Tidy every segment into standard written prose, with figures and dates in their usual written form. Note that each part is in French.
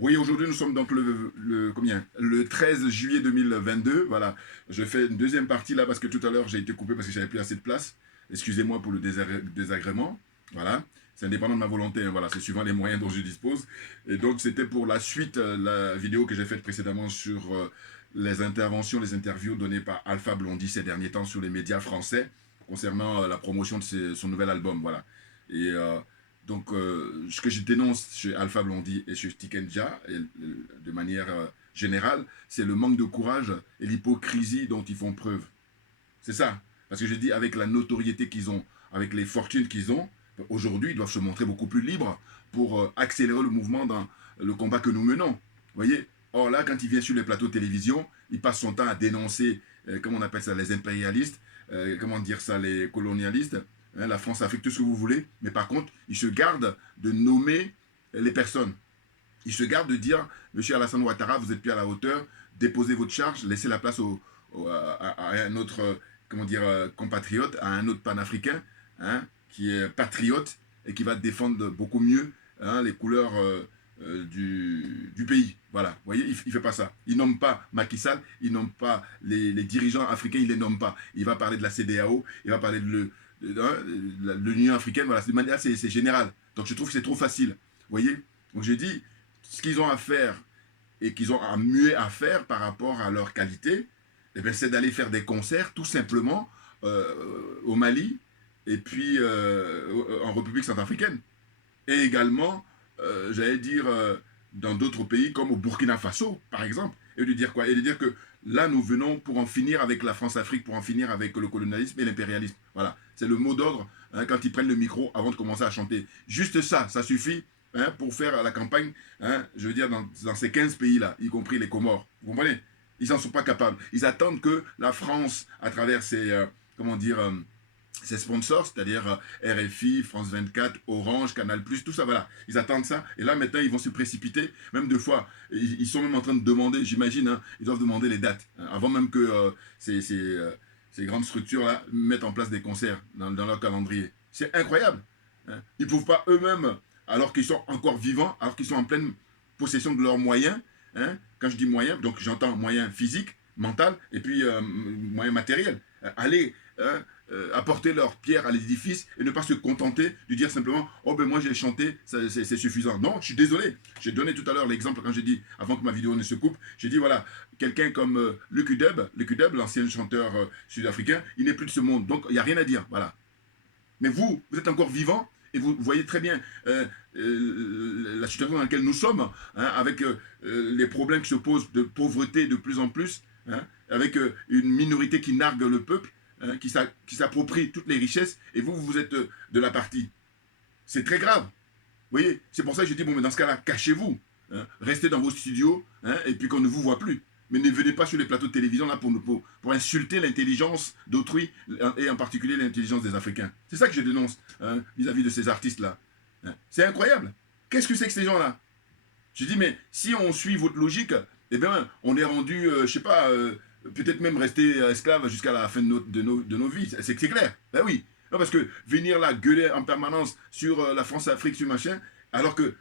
Oui, aujourd'hui nous sommes donc le 13 juillet 2022. Voilà, je fais une deuxième partie là parce que tout à l'heure j'ai été coupé parce que j'avais plus assez de place. Excusez-moi pour le désagrément. Voilà, c'est indépendant de ma volonté. Hein, voilà, c'est suivant les moyens dont je dispose. Et donc c'était pour la suite, la vidéo que j'ai faite précédemment sur les interventions, les interviews données par Alpha Blondy ces derniers temps sur les médias français concernant la promotion de son nouvel album. Voilà. Et ce que je dénonce chez Alpha Blondy et chez Tikenja, de manière générale, c'est le manque de courage et l'hypocrisie dont ils font preuve. C'est ça. Parce que je dis, avec la notoriété qu'ils ont, avec les fortunes qu'ils ont, aujourd'hui, ils doivent se montrer beaucoup plus libres pour accélérer le mouvement dans le combat que nous menons. Vous voyez. Or là, quand il vient sur les plateaux de télévision, il passe son temps à dénoncer, comment on appelle ça, les impérialistes, comment dire ça, les colonialistes, hein, la France-Afrique, tout ce que vous voulez. Mais par contre, il se garde de nommer les personnes. Il se garde de dire, Monsieur Alassane Ouattara, vous n'êtes plus à la hauteur, déposez votre charge, laissez la place à un autre, comment dire, compatriote, à un autre panafricain, hein, qui est patriote et qui va défendre beaucoup mieux, hein, les couleurs du pays. Voilà, vous voyez, il ne fait pas ça. Il nomme pas Macky Sall, il nomme pas les dirigeants africains, il les nomme pas. Il va parler de la CEDEAO, il va parler de l'Union africaine, voilà, de manière, c'est général. Donc je trouve que c'est trop facile. Vous voyez. Donc je dis, ce qu'ils ont à faire et qu'ils ont à mieux à faire par rapport à leur qualité, eh bien, c'est d'aller faire des concerts tout simplement au Mali et puis en République centrafricaine. Et également, j'allais dire, dans d'autres pays comme au Burkina Faso, par exemple. Et de dire quoi? Et de dire que là, nous venons pour en finir avec la France-Afrique, pour en finir avec le colonialisme et l'impérialisme. Voilà, c'est le mot d'ordre, hein, quand ils prennent le micro avant de commencer à chanter. Juste ça, ça suffit, hein, pour faire la campagne, hein, je veux dire, dans ces 15 pays-là, y compris les Comores. Vous comprenez? Ils n'en sont pas capables. Ils attendent que la France, à travers ses, comment dire, ses sponsors, c'est-à-dire RFI, France 24, Orange, Canal+, tout ça, voilà. Ils attendent ça. Et là, maintenant, ils vont se précipiter. Même deux fois, ils sont même en train de demander, j'imagine, hein, ils doivent demander les dates. Hein, avant même que ces grandes structures-là mettent en place des concerts dans leur calendrier. C'est incroyable. Hein. Ils ne peuvent pas eux-mêmes, alors qu'ils sont encore vivants, alors qu'ils sont en pleine possession de leurs moyens. Hein. Quand je dis moyens, donc j'entends moyens physiques, mental, et puis moyens matériels. Aller, hein, apporter leur pierre à l'édifice et ne pas se contenter de dire simplement oh ben moi j'ai chanté, c'est suffisant. Non, je suis désolé. J'ai donné tout à l'heure l'exemple quand j'ai dit, avant que ma vidéo ne se coupe, j'ai dit voilà, quelqu'un comme Lucky Dube, l'ancien chanteur sud-africain, il n'est plus de ce monde. Donc il n'y a rien à dire. Voilà. Mais vous êtes encore vivant et vous voyez très bien la situation dans laquelle nous sommes, hein, avec les problèmes qui se posent de pauvreté de plus en plus, hein, avec une minorité qui nargue le peuple, hein, qui s'approprie toutes les richesses, et vous êtes de la partie. C'est très grave. Vous voyez, c'est pour ça que je dis, bon, mais dans ce cas-là, cachez-vous. Hein, restez dans vos studios, hein, et puis qu'on ne vous voit plus. Mais ne venez pas sur les plateaux de télévision là pour insulter l'intelligence d'autrui, et en particulier l'intelligence des Africains. C'est ça que je dénonce, hein, vis-à-vis de ces artistes-là. Hein. C'est incroyable. Qu'est-ce que c'est que ces gens-là? Je dis, mais si on suit votre logique, eh bien, on est rendu, je sais pas, peut-être même rester esclave jusqu'à la fin de nos vies. C'est clair. Ben oui. Non, parce que venir là gueuler en permanence sur la France-Afrique, sur machin, alors que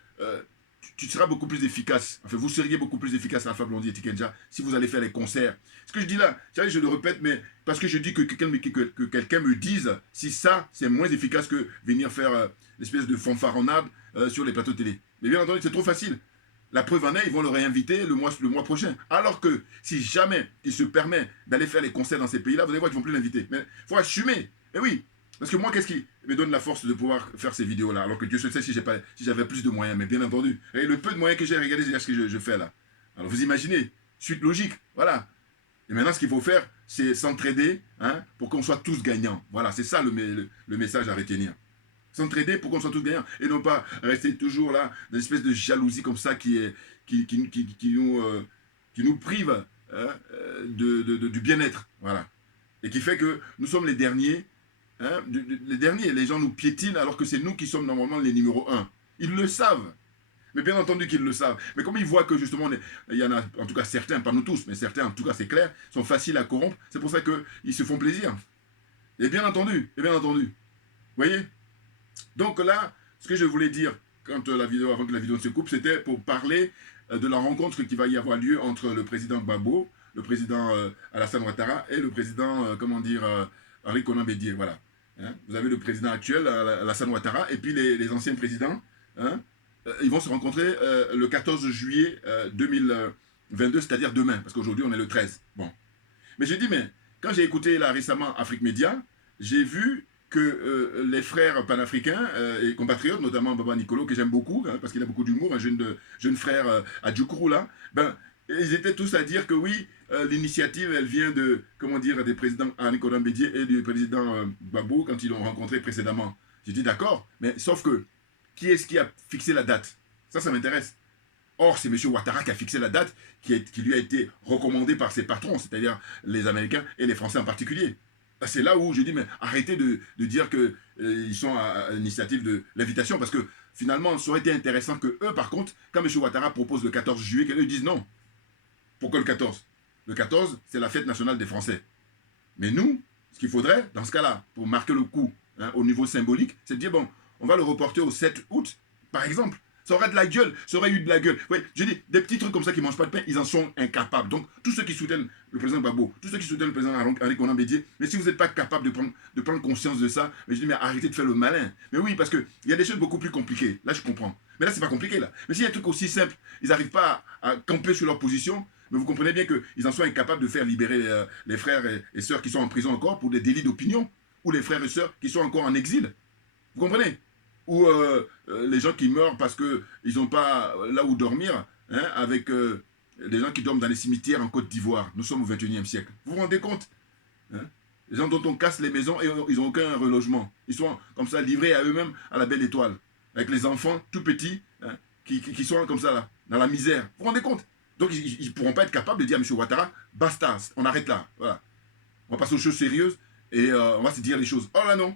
tu seras beaucoup plus efficace. Enfin, vous seriez beaucoup plus efficace à la Fab Blondy et Tikenja si vous allez faire les concerts. Ce que je dis là, je le répète, mais parce que je dis que quelqu'un me dise si ça, c'est moins efficace que venir faire l'espèce de fanfaronnade sur les plateaux de télé. Mais bien entendu, c'est trop facile. La preuve en est, ils vont le réinviter le mois prochain. Alors que si jamais il se permet d'aller faire les concerts dans ces pays-là, vous allez voir qu'ils ne vont plus l'inviter. Mais il faut assumer. Et oui, parce que moi, qu'est-ce qui me donne la force de pouvoir faire ces vidéos-là? Alors que Dieu se sait si j'avais plus de moyens, mais bien entendu. Et le peu de moyens que j'ai, regardez ce que je fais là. Alors vous imaginez, suite logique, voilà. Et maintenant, ce qu'il faut faire, c'est s'entraider, hein, pour qu'on soit tous gagnants. Voilà, c'est ça le message à retenir. S'entraider pour qu'on soit tous gagnants. Et non pas rester toujours là, dans une espèce de jalousie comme ça qui nous prive, hein, du bien-être. Voilà. Et qui fait que nous sommes les derniers. Hein, les derniers. Les gens nous piétinent alors que c'est nous qui sommes normalement les numéros 1. Ils le savent. Mais bien entendu qu'ils le savent. Mais comme ils voient que justement, il y en a, en tout cas certains, pas nous tous, mais certains, en tout cas c'est clair, sont faciles à corrompre, c'est pour ça qu'ils se font plaisir. Et bien entendu. Vous voyez? Donc là, ce que je voulais dire, quand la vidéo, avant que la vidéo ne se coupe, c'était pour parler de la rencontre qui va y avoir lieu entre le président Gbagbo, le président Alassane Ouattara et le président, comment dire, Henri Konan Bédié. Voilà. Hein? Vous avez le président actuel, Alassane Ouattara, et puis les anciens présidents. Hein? Ils vont se rencontrer le 14 juillet 2022, c'est-à-dire demain, parce qu'aujourd'hui on est le 13. Bon. Mais j'ai dit, mais quand j'ai écouté là récemment Afrique Média, j'ai vu que les frères panafricains et compatriotes, notamment Baba Nicolo, que j'aime beaucoup, hein, parce qu'il a beaucoup d'humour, un jeune frère à Djoukroux là, ben, ils étaient tous à dire que oui, l'initiative, elle vient de, comment dire, des présidents Henri Konan Bédié et du président Gbagbo quand ils l'ont rencontré précédemment. J'ai dit d'accord, mais sauf que, qui est-ce qui a fixé la date? Ça m'intéresse. Or, c'est M. Ouattara qui a fixé la date qui lui a été recommandée par ses patrons, c'est-à-dire les Américains et les Français en particulier. C'est là où je dis, mais arrêtez de dire qu'ils sont à l'initiative de l'invitation, parce que finalement, ça aurait été intéressant que eux, par contre, quand M. Ouattara propose le 14 juillet, qu'eux disent non. Pourquoi le 14? Le 14, c'est la fête nationale des Français. Mais nous, ce qu'il faudrait, dans ce cas-là, pour marquer le coup hein, au niveau symbolique, c'est de dire, bon, on va le reporter au 7 août, par exemple. Ça aurait de la gueule, ça aurait eu de la gueule. Oui, je dis, des petits trucs comme ça qui ne mangent pas de pain, ils en sont incapables. Donc, tous ceux qui soutiennent le président Gbagbo, tous ceux qui soutiennent le président Henri Konan Bédié, mais si vous n'êtes pas capable de prendre conscience de ça, mais je dis, mais arrêtez de faire le malin. Mais oui, parce qu'il y a des choses beaucoup plus compliquées. Là, je comprends. Mais là, c'est pas compliqué, là. Mais s'il y a un truc aussi simple, ils n'arrivent pas à camper sur leur position, mais vous comprenez bien qu'ils en sont incapables de faire libérer les frères et sœurs qui sont en prison encore pour des délits d'opinion, ou les frères et sœurs qui sont encore en exil. Vous comprenez? Ou les gens qui meurent parce qu'ils n'ont pas là où dormir, hein, avec les gens qui dorment dans les cimetières en Côte d'Ivoire. Nous sommes au XXIe siècle. Vous vous rendez compte hein? Les gens dont on casse les maisons et ils n'ont aucun relogement. Ils sont comme ça livrés à eux-mêmes à la belle étoile. Avec les enfants tout petits hein, qui sont comme ça là, dans la misère. Vous vous rendez compte? Donc ils ne pourront pas être capables de dire à M. Ouattara, basta, on arrête là. Voilà. On va passer aux choses sérieuses et on va se dire les choses. Oh là non!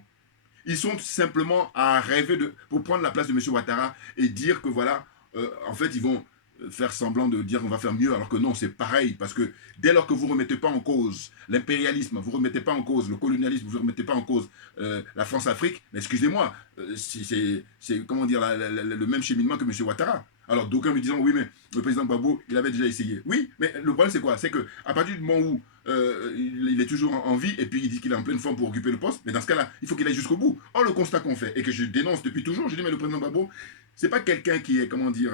Ils sont simplement à rêver pour prendre la place de M. Ouattara et dire que voilà, en fait, ils vont faire semblant de dire qu'on va faire mieux, alors que non, c'est pareil, parce que dès lors que vous ne remettez pas en cause l'impérialisme, vous ne remettez pas en cause le colonialisme, vous ne remettez pas en cause la France-Afrique, excusez-moi, c'est comment dire, le même cheminement que M. Ouattara. Alors d'aucuns me disant, oui, mais le président Gbagbo, il avait déjà essayé. Oui, mais le problème c'est quoi? C'est qu'à partir du moment où il est toujours en vie et puis il dit qu'il est en pleine forme pour occuper le poste, mais dans ce cas-là, il faut qu'il aille jusqu'au bout. Or, le constat qu'on fait et que je dénonce depuis toujours, je dis, mais le président Gbagbo, c'est pas quelqu'un qui est, comment dire,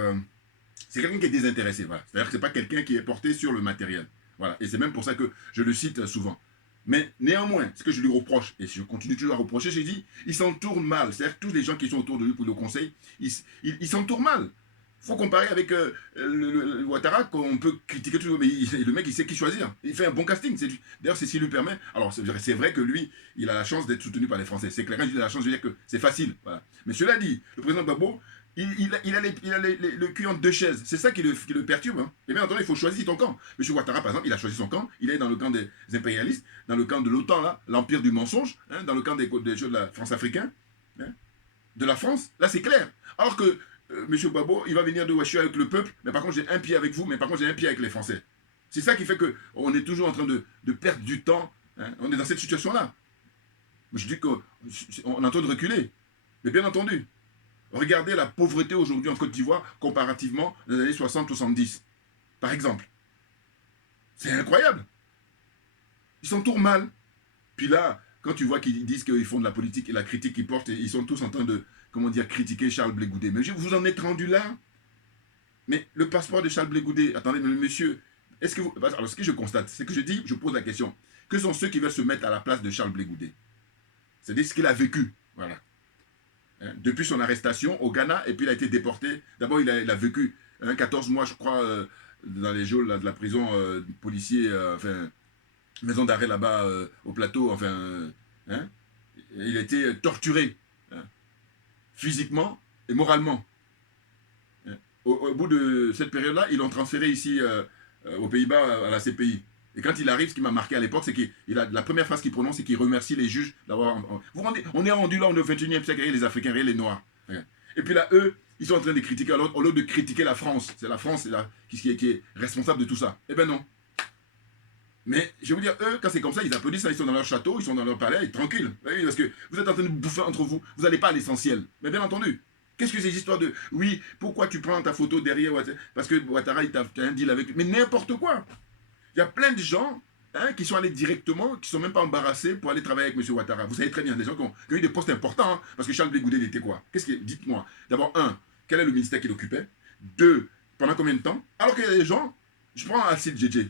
c'est quelqu'un qui est désintéressé. Voilà. C'est-à-dire que c'est pas quelqu'un qui est porté sur le matériel. Voilà. Et c'est même pour ça que je le cite souvent. Mais néanmoins, ce que je lui reproche, et je continue toujours à reprocher, j'ai dit, il s'entoure mal. C'est-à-dire que tous les gens qui sont autour de lui pour le conseil, ils s'entourent mal. Il faut comparer avec le Ouattara, qu'on peut critiquer toujours, mais le mec, il sait qui choisir. Il fait un bon casting. D'ailleurs, c'est ce qui lui permet. Alors, c'est vrai que lui, il a la chance d'être soutenu par les Français. C'est clair, il a la chance de dire que c'est facile. Voilà. Mais cela dit, le président Gbagbo, il a le cul entre deux chaises. C'est ça qui le perturbe. Hein. Et bien entendu, il faut choisir ton camp. M. Ouattara, par exemple, il a choisi son camp. Il est dans le camp des impérialistes, dans le camp de l'OTAN, là, l'empire du mensonge, hein, dans le camp des jeux de la France africaine, hein, de la France. Là, c'est clair. Alors que M. Gbagbo, il va venir de je suis avec le peuple, mais par contre, j'ai un pied avec vous, mais par contre, j'ai un pied avec les Français. C'est ça qui fait qu'on est toujours en train de perdre du temps. Hein. On est dans cette situation-là. Je dis qu'on est en train de reculer. Mais bien entendu, regardez la pauvreté aujourd'hui en Côte d'Ivoire comparativement aux années 60-70. Par exemple. C'est incroyable. Ils s'entourent mal. Puis là, quand tu vois qu'ils disent qu'ils font de la politique et la critique qu'ils portent, ils sont tous en train de, comment dire, critiquer Charles Blé Goudé. Mais vous en êtes rendu là? Mais le passeport de Charles Blé Goudé, attendez, mais monsieur, est-ce que vous... Alors, ce que je constate, c'est que je pose la question. Que sont ceux qui veulent se mettre à la place de Charles Blé Goudé? C'est-à-dire ce qu'il a vécu. Voilà. Hein, depuis son arrestation au Ghana, et puis il a été déporté. D'abord, il a vécu 14 mois, je crois, dans les geôles de la prison policier, enfin, maison d'arrêt là-bas au plateau, enfin, hein, il a été torturé, hein, physiquement et moralement. Hein. Au bout de cette période-là, ils l'ont transféré ici aux Pays-Bas à la CPI. Et quand il arrive, ce qui m'a marqué à l'époque, c'est que la première phrase qu'il prononce, c'est qu'il remercie les juges d'avoir... Vous rendez, on est rendu là, on est au 21e siècle, les Africains, les Noirs. Et puis là, eux, ils sont en train de critiquer, au lieu de critiquer la France. C'est la France qui est responsable de tout ça. Eh ben non. Mais je vais vous dire, eux, quand c'est comme ça, ils applaudissent, ils sont dans leur château, ils sont dans leur palais, tranquilles. Oui, parce que vous êtes en train de bouffer entre vous, vous n'allez pas à l'essentiel. Mais bien entendu. Qu'est-ce que ces histoires de... Oui, pourquoi tu prends ta photo derrière Ouattara? Parce que Ouattara, il t'a un deal avec lui. Mais n'importe quoi. Il y a plein de gens qui sont allés directement, qui ne sont même pas embarrassés pour aller travailler avec M. Ouattara. Vous savez très bien, des gens qui ont eu des postes importants, hein, parce que Charles Blé Goudé, il était quoi? Dites-moi. D'abord, un, quel est le ministère qu'il occupait? Deux, pendant combien de temps? Alors qu'il y a des gens, je prends Alcide Djedje.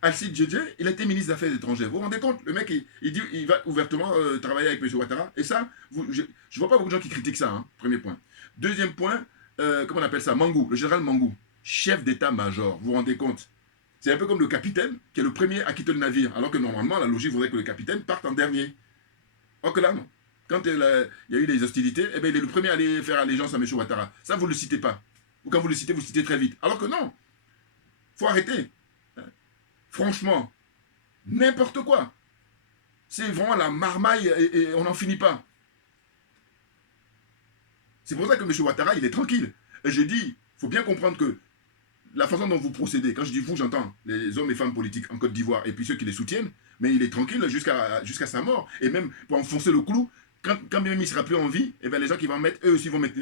Alcide Djedje, il était ministre des Affaires étrangères. Vous vous rendez compte? Le mec, il dit il va ouvertement travailler avec M. Ouattara. Et ça, je ne vois pas beaucoup de gens qui critiquent ça, hein, premier point. Deuxième point, comment on appelle ça? Mangou, le général Mangou, chef d'état-major. Vous vous rendez compte? C'est un peu comme le capitaine, qui est le premier à quitter le navire. Alors que normalement, la logique voudrait que le capitaine parte en dernier. Or que là, non. Quand il y a eu des hostilités, eh bien, il est le premier à aller faire allégeance à M. Ouattara. Ça, vous ne le citez pas. Ou quand vous le citez très vite. Alors que non. Il faut arrêter. Franchement, n'importe quoi. C'est vraiment la marmaille et on n'en finit pas. C'est pour ça que M. Ouattara, il est tranquille. Et je dis, il faut bien comprendre que la façon dont vous procédez, quand je dis vous, j'entends les hommes et femmes politiques en Côte d'Ivoire et puis ceux qui les soutiennent, mais il est tranquille jusqu'à sa mort. Et même pour enfoncer le clou, quand bien même il ne sera plus en vie, et bien les gens qui vont mettre, eux aussi vont mettre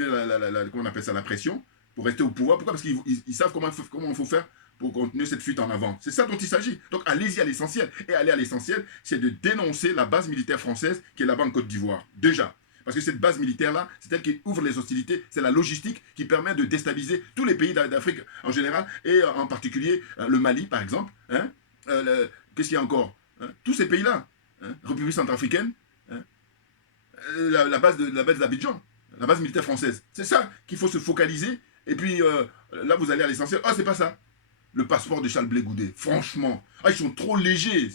comment on appelle ça, la pression pour rester au pouvoir. Pourquoi? Parce qu'ils savent comment il faut faire pour continuer cette fuite en avant. C'est ça dont il s'agit. Donc allez-y à l'essentiel. Et aller à l'essentiel, c'est de dénoncer la base militaire française qui est là-bas en Côte d'Ivoire. Déjà. Parce que cette base militaire-là, c'est elle qui ouvre les hostilités, c'est la logistique qui permet de déstabiliser tous les pays d'Afrique en général, et en particulier le Mali, par exemple. Hein, qu'est-ce qu'il y a encore, hein, tous ces pays-là, hein, République centrafricaine, hein, la base de l'Abidjan, la base militaire française. C'est ça qu'il faut se focaliser, et puis là, vous allez à l'essentiel. Oh, c'est pas ça. Le passeport de Charles Blé Goudé, franchement. Ah, ils sont trop légers.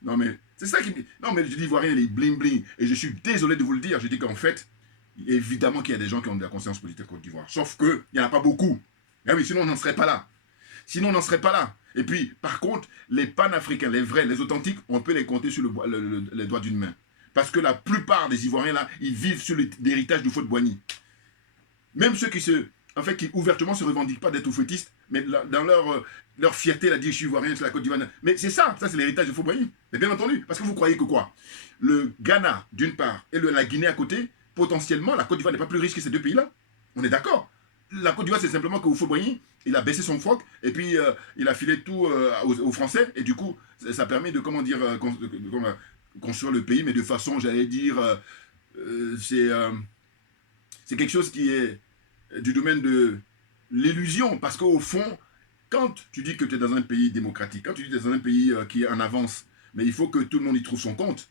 Non, mais c'est ça qui... Non, mais je dis Ivoirien, il est bling-bling. Et je suis désolé de vous le dire. Je dis qu'en fait, évidemment qu'il y a des gens qui ont de la conscience politique en Côte d'Ivoire. Sauf qu'il n'y en a pas beaucoup. Ah oui, sinon on n'en serait pas là. Sinon on n'en serait pas là. Et puis, par contre, les panafricains, les vrais, les authentiques, on peut les compter sur les doigts d'une main. Parce que la plupart des Ivoiriens, là, ils vivent sur l'héritage du Houphouët-Boigny. Même ceux qui ouvertement se revendiquent pas d'être oufouettistes, mais dans leur fierté, la dit je suis ivoirien, c'est la Côte d'Ivoire. Mais c'est ça c'est l'héritage de Houphouët-Boigny. Mais bien entendu, parce que vous croyez que quoi? Le Ghana, d'une part, et la Guinée à côté, potentiellement, la Côte d'Ivoire n'est pas plus riche que ces deux pays-là. On est d'accord. La Côte d'Ivoire, c'est simplement que Houphouët-Boigny, il a baissé son froc, et puis il a filé tout aux Français, et du coup, ça permet de, comment dire, construire le pays, mais de façon, j'allais dire, c'est quelque chose qui est du domaine de l'illusion, parce qu'au fond, quand tu dis que tu es dans un pays démocratique, quand tu dis que tu es dans un pays qui est en avance, mais il faut que tout le monde y trouve son compte,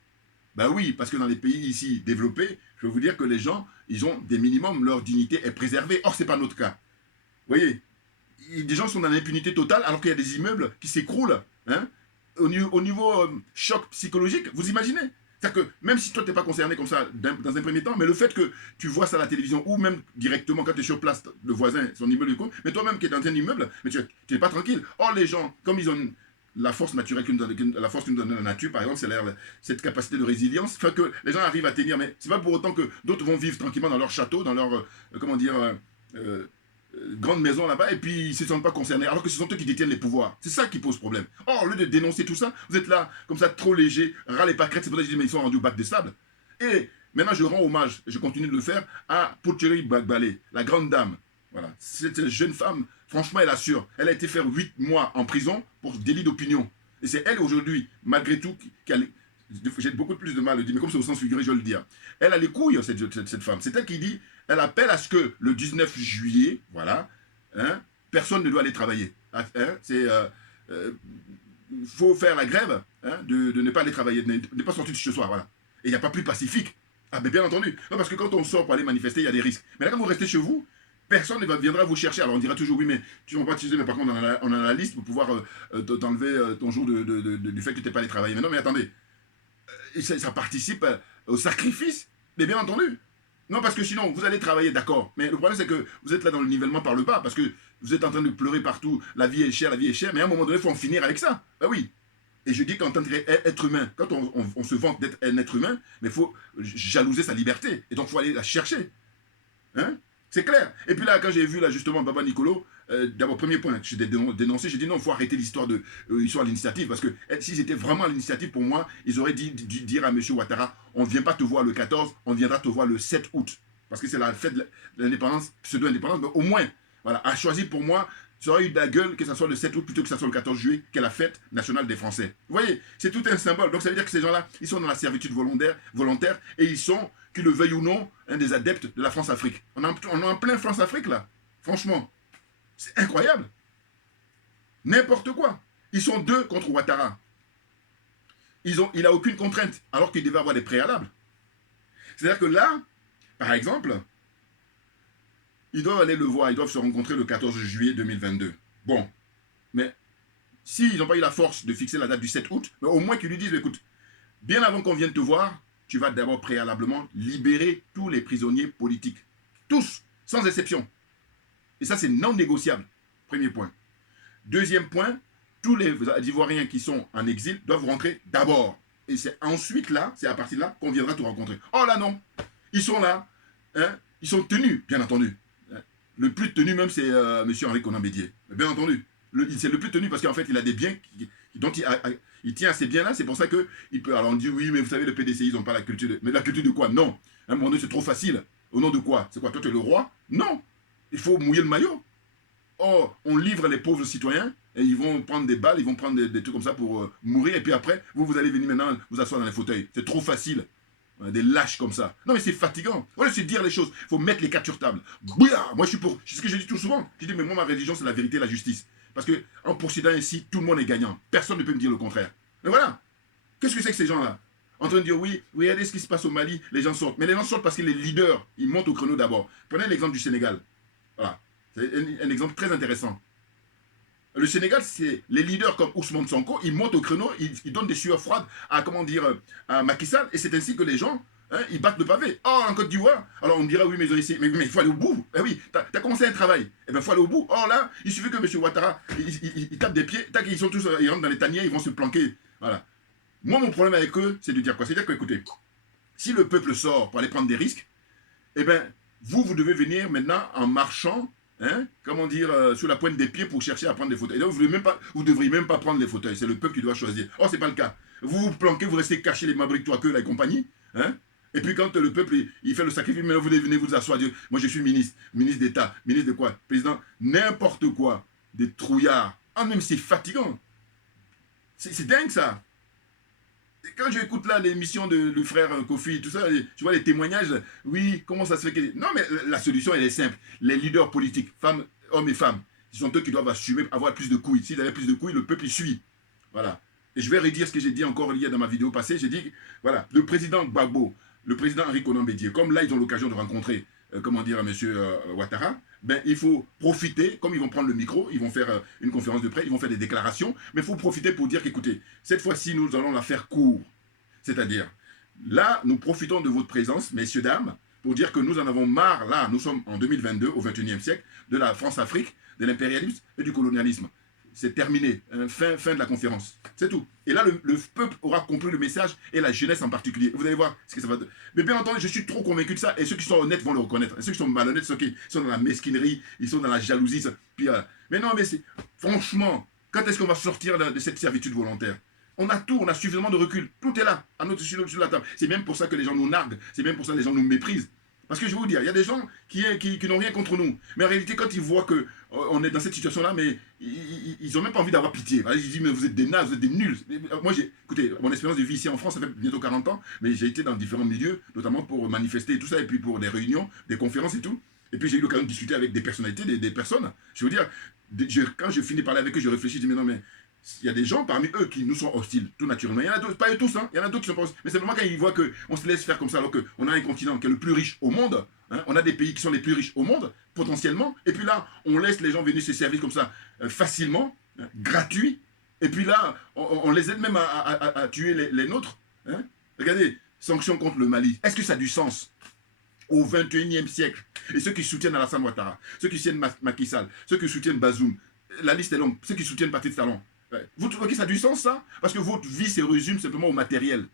ben oui, parce que dans les pays ici développés, je veux vous dire que les gens, ils ont des minimums, leur dignité est préservée. Or, ce n'est pas notre cas. Vous voyez, des gens sont dans l'impunité totale alors qu'il y a des immeubles qui s'écroulent, hein, au niveau choc psychologique, vous imaginez? C'est-à-dire que même si toi, tu n'es pas concerné comme ça dans un premier temps, mais le fait que tu vois ça à la télévision ou même directement quand tu es sur place, le voisin, son immeuble, mais toi-même qui es dans un immeuble, mais tu n'es pas tranquille. Or, les gens, comme ils ont la force naturelle, la force que nous donne la nature, par exemple, c'est cette capacité de résilience, fait que les gens arrivent à tenir, mais c'est pas pour autant que d'autres vont vivre tranquillement dans leur château, dans leur, grande maison là-bas, et puis ils ne se sentent pas concernés, alors que ce sont eux qui détiennent les pouvoirs. C'est ça qui pose problème. Or, au lieu de dénoncer tout ça, vous êtes là, comme ça, trop léger, ras les pâquerettes, c'est pour ça que je dis, mais ils sont rendus au bac de sable. Et maintenant, je rends hommage, et je continue de le faire, à Poutcheri Bagbale, la grande dame. Voilà. Cette jeune femme, franchement, elle assure. Elle a été faire 8 mois en prison pour délit d'opinion. Et c'est elle, aujourd'hui, malgré tout, j'ai beaucoup plus de mal à le dire, mais comme c'est au sens figuré, je vais le dire. Elle a les couilles, cette femme. C'est elle qui dit, elle appelle à ce que le 19 juillet, voilà, hein, personne ne doit aller travailler. Hein, faut faire la grève, hein, de ne pas aller travailler, de ne pas sortir de chez soi, voilà. Et il n'y a pas plus pacifique. Ah, mais bien entendu. Non, parce que quand on sort pour aller manifester, il y a des risques. Mais là, quand vous restez chez vous, personne ne viendra vous chercher. Alors on dira toujours, oui, mais tu ne vas pas utiliser, mais par contre, on a la liste pour pouvoir t'enlever ton jour du fait que tu n'es pas allé travailler. Mais non, mais attendez, ça participe au sacrifice, mais bien entendu. Non, parce que sinon, vous allez travailler, d'accord. Mais le problème, c'est que vous êtes là dans le nivellement par le bas, parce que vous êtes en train de pleurer partout. La vie est chère, mais à un moment donné, il faut en finir avec ça. Ben oui. Et je dis qu'en tant qu'être humain, quand on se vante d'être un être humain, mais il faut jalouser sa liberté. Et donc, il faut aller la chercher. Hein? C'est clair. Et puis là, quand j'ai vu là justement Baba Nicolo, d'abord, premier point, j'ai dénoncé, j'ai dit non, il faut arrêter l'histoire de ils sont à l'initiative. Parce que s'ils étaient vraiment à l'initiative, pour moi, ils auraient dû dire à M. Ouattara, on ne vient pas te voir le 14, on viendra te voir le 7 août. parce que c'est la fête de l'indépendance, pseudo-indépendance, mais au moins, voilà, a choisi pour moi, ça aurait eu de la gueule que ça soit le 7 août plutôt que ça soit le 14 juillet, qui est la fête nationale des Français. Vous voyez, c'est tout un symbole. Donc ça veut dire que ces gens-là, ils sont dans la servitude volontaire et ils sont, qu'ils le veuillent ou non, des adeptes de la France-Afrique. On est en plein France-Afrique là. Franchement, c'est incroyable. N'importe quoi. Ils sont deux contre Ouattara. Il n'a aucune contrainte, alors qu'il devait avoir des préalables. C'est-à-dire que là, par exemple, ils doivent aller le voir, ils doivent se rencontrer le 14 juillet 2022. Bon, mais s'ils n'ont pas eu la force de fixer la date du 7 août, mais au moins qu'ils lui disent, écoute, bien avant qu'on vienne te voir, tu vas d'abord préalablement libérer tous les prisonniers politiques. Tous, sans exception. Et ça, c'est non négociable. Premier point. Deuxième point, tous les Ivoiriens qui sont en exil doivent rentrer d'abord. Et c'est ensuite là, c'est à partir de là qu'on viendra te rencontrer. Oh là non, ils sont là, hein, ils sont tenus, bien entendu. Le plus tenu même, c'est M. Henri Konan Bédié. Bien entendu. C'est le plus tenu parce qu'en fait, il a des biens dont il tient à ces biens-là. C'est pour ça qu'il peut... Alors on dit, oui, mais vous savez, le PDCI, ils n'ont pas la culture de... Mais la culture de quoi? Non. À un moment donné, c'est trop facile. Au nom de quoi? C'est quoi? Toi, tu es le roi? Non. Il faut mouiller le maillot. Oh, on livre les pauvres citoyens et ils vont prendre des balles, ils vont prendre des trucs comme ça pour mourir. Et puis après, vous allez venir maintenant vous asseoir dans les fauteuils. C'est trop facile. Des lâches comme ça. Non mais c'est fatigant. On laisse se dire les choses. Il faut mettre les cartes sur table. Bouya. Moi je suis pour. C'est ce que je dis tout souvent. Je dis mais moi ma religion c'est la vérité et la justice. Parce que en procédant ainsi, tout le monde est gagnant. Personne ne peut me dire le contraire. Mais voilà. Qu'est-ce que c'est que ces gens-là? En train de dire oui, regardez ce qui se passe au Mali, les gens sortent. Mais les gens sortent parce que les leaders, ils montent au créneau d'abord. Prenez l'exemple du Sénégal. Voilà. C'est un exemple très intéressant. Le Sénégal, c'est les leaders comme Ousmane Sonko, ils montent au créneau, ils donnent des sueurs froides à, comment dire, à Macky Sall, et c'est ainsi que les gens, hein, ils battent le pavé. Oh, en Côte d'Ivoire, alors on me dira, oui, mais il faut aller au bout. Eh oui, t'as commencé un travail, eh bien, il faut aller au bout. Or là, il suffit que M. Ouattara, il tape des pieds, ils sont tous, ils rentrent dans les taniers, ils vont se planquer. Voilà. Moi, mon problème avec eux, c'est de dire quoi? C'est-à-dire que, écoutez, si le peuple sort pour aller prendre des risques, eh bien, vous devez venir maintenant en marchant, hein, comment dire, sur la pointe des pieds pour chercher à prendre des fauteuils. Donc, vous ne devriez même pas prendre les fauteuils. C'est le peuple qui doit choisir. Or, ce n'est pas le cas. Vous vous planquez, vous restez cachés les mabriques, toi, que la compagnie. Hein, et puis, quand le peuple, il fait le sacrifice, mais vous venez vous asseoir. Moi, je suis ministre d'État, ministre de quoi? Président, n'importe quoi. Des trouillards. Ah, même c'est fatigant. C'est dingue, ça. Quand j'écoute là l'émission de le frère Kofi, tout ça, tu vois les témoignages, oui, comment ça se fait que... Non, mais la solution, elle est simple. Les leaders politiques, femmes, hommes et femmes, ce sont eux qui doivent assumer, avoir plus de couilles. S'ils avaient plus de couilles, le peuple y suit. Voilà. Et je vais redire ce que j'ai dit encore hier dans ma vidéo passée. J'ai dit, voilà, le président Gbagbo, le président Henri Konan Bédié, comme là, ils ont l'occasion de rencontrer, comment dire, M. Ouattara, ben, il faut profiter, comme ils vont prendre le micro, ils vont faire une conférence de presse, ils vont faire des déclarations, mais il faut profiter pour dire qu'écoutez, cette fois-ci, nous allons la faire court. C'est-à-dire, là, nous profitons de votre présence, messieurs, dames, pour dire que nous en avons marre, là, nous sommes en 2022, au XXIe siècle, de la France-Afrique, de l'impérialisme et du colonialisme. C'est terminé, fin de la conférence. C'est tout. Et là, le peuple aura compris le message, et la jeunesse en particulier. Vous allez voir ce que ça va... Mais bien entendu, je suis trop convaincu de ça, et ceux qui sont honnêtes vont le reconnaître. Et ceux qui sont malhonnêtes, ceux qui sont dans la mesquinerie, ils sont dans la jalousie. Puis, mais non, mais c'est... Franchement, quand est-ce qu'on va sortir de cette servitude volontaire? On a tout, on a suffisamment de recul. Tout est là, sur la table. C'est même pour ça que les gens nous narguent. C'est même pour ça que les gens nous méprisent. Parce que je vais vous dire, il y a des gens qui n'ont rien contre nous. Mais en réalité, quand ils voient qu'on est dans cette situation-là, mais ils n'ont même pas envie d'avoir pitié. Ils disent, mais vous êtes des nazes, vous êtes des nuls. Moi, écoutez, mon expérience de vie ici en France, ça fait bientôt 40 ans, mais j'ai été dans différents milieux, notamment pour manifester et tout ça, et puis pour des réunions, des conférences et tout. Et puis j'ai eu l'occasion de discuter avec des personnalités, des personnes. Je veux dire, quand je finis de parler avec eux, je réfléchis, je dis, mais non, mais... Il y a des gens parmi eux qui nous sont hostiles, tout naturellement. Il y en a d'autres, pas eux tous, hein. Il y en a d'autres qui sont pas hostiles. Mais simplement quand ils voient qu'on se laisse faire comme ça, alors qu'on a un continent qui est le plus riche au monde, hein, on a des pays qui sont les plus riches au monde, potentiellement, et puis là, on laisse les gens venir se servir comme ça, facilement, hein, gratuit, et puis là, on les aide même à tuer les nôtres. Hein. Regardez, sanctions contre le Mali. Est-ce que ça a du sens au XXIe siècle? Et ceux qui soutiennent Alassane Ouattara, ceux qui soutiennent Macky Sall, ceux qui soutiennent Bazoum, la liste est longue, ceux qui soutiennent Patrice Talon. Vous trouvez que ça a du sens, ça? Parce que votre vie se résume simplement au matériel.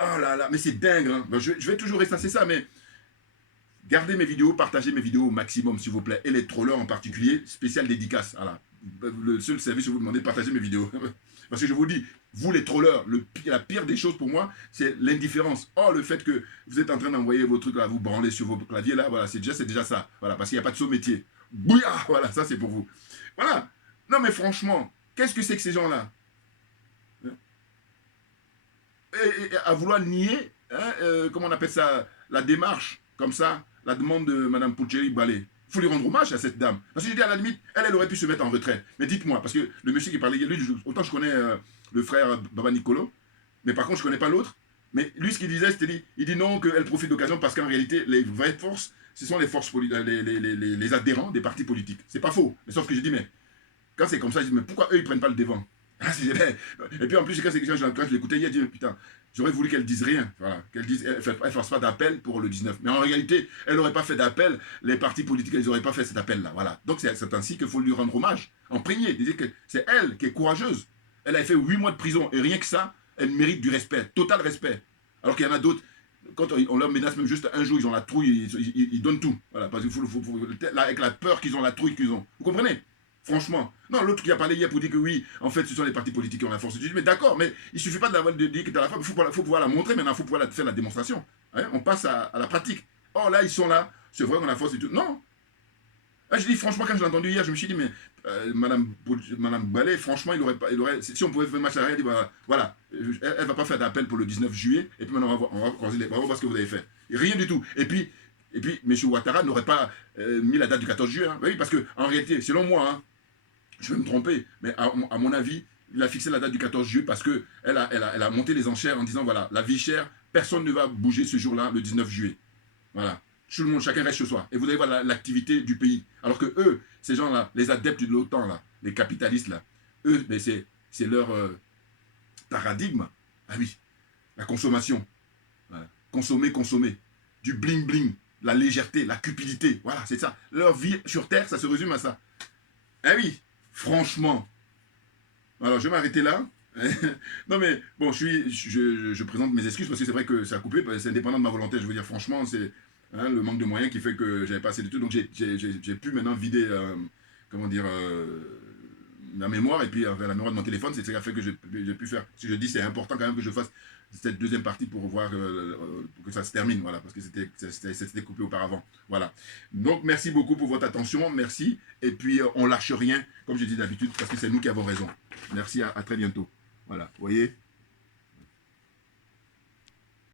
Oh là là, mais c'est dingue, hein. Je vais toujours rester, c'est ça, mais Gardez mes vidéos, partagez mes vidéos au maximum, s'il vous plaît. Et les trollers en particulier, spécial dédicace. Voilà. Le seul service que vous demandez, partagez mes vidéos. Parce que je vous dis, vous les trollers, la pire des choses pour moi, c'est l'indifférence. Oh, le fait que vous êtes en train d'envoyer vos trucs là, vous branler sur vos claviers là, voilà, c'est déjà ça. Voilà, parce qu'il n'y a pas de saut métier. Bouya, voilà, ça c'est pour vous. Voilà. Non mais franchement, qu'est-ce que c'est que ces gens-là? Et à vouloir nier, hein, comment on appelle ça, la démarche, comme ça, la demande de Mme Poucheri Balé. Il faut lui rendre hommage à cette dame. Parce que je dis, à la limite, elle aurait pu se mettre en retrait. Mais dites-moi, parce que le monsieur qui parlait, lui, autant je connais le frère Baba Nicolo, mais par contre, je ne connais pas l'autre. Mais lui, ce qu'il disait, c'était, il dit non, qu'elle profite d'occasion parce qu'en réalité, les vraies forces, ce sont les forces, les adhérents des partis politiques. C'est pas faux. Mais sauf que je dis, mais quand c'est comme ça, je dis, mais pourquoi eux, ils prennent pas le devant? Et puis en plus, quand je l'écoutais hier, je dis, putain, j'aurais voulu qu'elle dise rien. Voilà, elle fasse pas d'appel pour le 19. Mais en réalité, elle n'aurait pas fait d'appel, les partis politiques, ils n'auraient pas fait cet appel-là. Voilà. Donc c'est ainsi qu'il faut lui rendre hommage. En prier, dire que c'est elle qui est courageuse. Elle a fait 8 mois de prison, et rien que ça, elle mérite du respect, total respect. Alors qu'il y en a d'autres, quand on leur menace même juste un jour, ils ont la trouille, ils donnent tout. Voilà, parce qu'il là, avec la peur qu'ils ont, la trouille qu'ils ont. Vous comprenez? Franchement. Non, l'autre qui a parlé hier pour dire que oui, en fait, ce sont les partis politiques qui ont la force. Je dis, mais d'accord, mais il ne suffit pas de dire que tu as la force, il faut pouvoir la montrer, maintenant, il faut pouvoir faire la démonstration. Hein, on passe à la pratique. Oh là, ils sont là, c'est vrai qu'on a la force et tout. Non. Ah, je dis, franchement, quand je l'ai entendu hier, je me suis dit, mais Madame Ballet, franchement, il aurait, si on pouvait faire match arrière, il dit, voilà, elle ne va pas faire d'appel pour le 19 juillet, et puis maintenant, on va voir ce que vous avez fait. Et rien du tout. Et puis M. Ouattara n'aurait pas mis la date du 14 juillet. Hein. Oui, parce qu'en réalité, selon moi, hein, je vais me tromper, mais à mon avis, il a fixé la date du 14 juillet parce qu'elle a monté les enchères en disant, voilà, la vie chère, personne ne va bouger ce jour-là, le 19 juillet. Voilà. Tout le monde, chacun reste chez soi. Et vous allez voir l'activité du pays. Alors que eux, ces gens-là, les adeptes de l'OTAN, là, les capitalistes, là, eux, ben c'est leur paradigme. Ah oui, la consommation. Voilà. Consommer. Du bling-bling, la légèreté, la cupidité. Voilà, c'est ça. Leur vie sur Terre, ça se résume à ça. Ah oui, franchement. Alors, je vais m'arrêter là. Non mais, bon, je présente mes excuses parce que c'est vrai que ça a coupé, c'est indépendant de ma volonté, je veux dire, franchement, c'est le manque de moyens qui fait que j'avais pas assez de tout, donc j'ai pu maintenant vider, comment dire, la mémoire, et puis la mémoire de mon téléphone, c'est ça qui a fait que j'ai pu faire, si je dis c'est important quand même que je fasse cette deuxième partie pour voir pour que ça se termine, voilà, parce que c'était coupé auparavant, voilà. Donc merci beaucoup pour votre attention, merci, et puis on lâche rien, comme je dis d'habitude, parce que c'est nous qui avons raison. Merci, à très bientôt. Voilà, vous voyez.